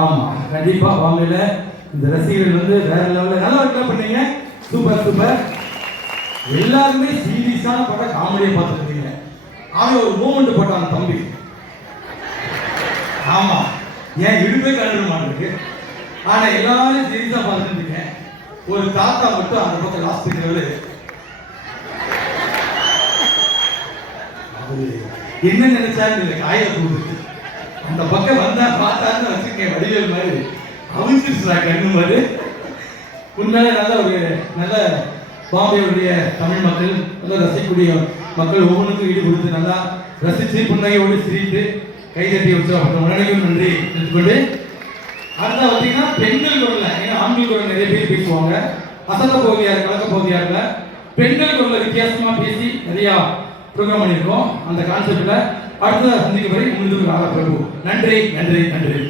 ஆமா கண்டிப்பா பாம்பேல இந்த ரசிகர்கள் வந்து வேற லெவல்ல நல்லா ஒர்க் பண்ணீங்க. Super super. எல்லாருமே சீரியஸான படம் காமெடியை பார்த்துருக்கீங்க. அவன் ஒரு மூமெண்ட் போட்டான் தம்பி. ஆமா ஏன் இடுப்பே கழுட மாட்டிருக்கு. ஆனா எல்லாரும் சீரியஸா பார்த்துருக்கீங்க. ஒரு தாத்தா மட்டும் அந்த பக்கம் லாஸ்ட் இருக்கிறவரு என்ன நினைச்சாரு காய கொடுத்து அந்த பக்கம் வந்தா பார்த்தாருன்னு வச்சிருக்கேன். வடிவேல் மாதிரி அவிச்சிருச்சா கண்ணு மாதிரி. உண்மையிலே நல்ல ஒரு நல்ல பாம்பேவுடைய தமிழ் மக்கள் நல்லா ரசிக்கக்கூடிய மக்கள் ஒவ்வொன்றுக்கும் ஈடு கொடுத்து நல்லா ரசித்து புன்னகையோடு சிரித்து கைதட்டி உற்சாகப்பட்ட உடனேயும் நன்றி எடுத்துக்கொண்டு அடுத்த பார்த்தீங்கன்னா பெண்கள் குரல்ல, ஏன்னா ஆண்கள் குரல் நிறைய பேர் பேசுவாங்க. அசத்த பகுதியாக கலக்க பகுதியாக பெண்கள் குரல்ல வித்தியாசமா பேசி நிறைய ப்ரோக்ராம் பண்ணியிருக்கோம். அந்த கான்செப்ட்ல அடுத்த சந்திக்கும் வரை உங்களுக்கு பிரபு. நன்றி நன்றி நன்றி.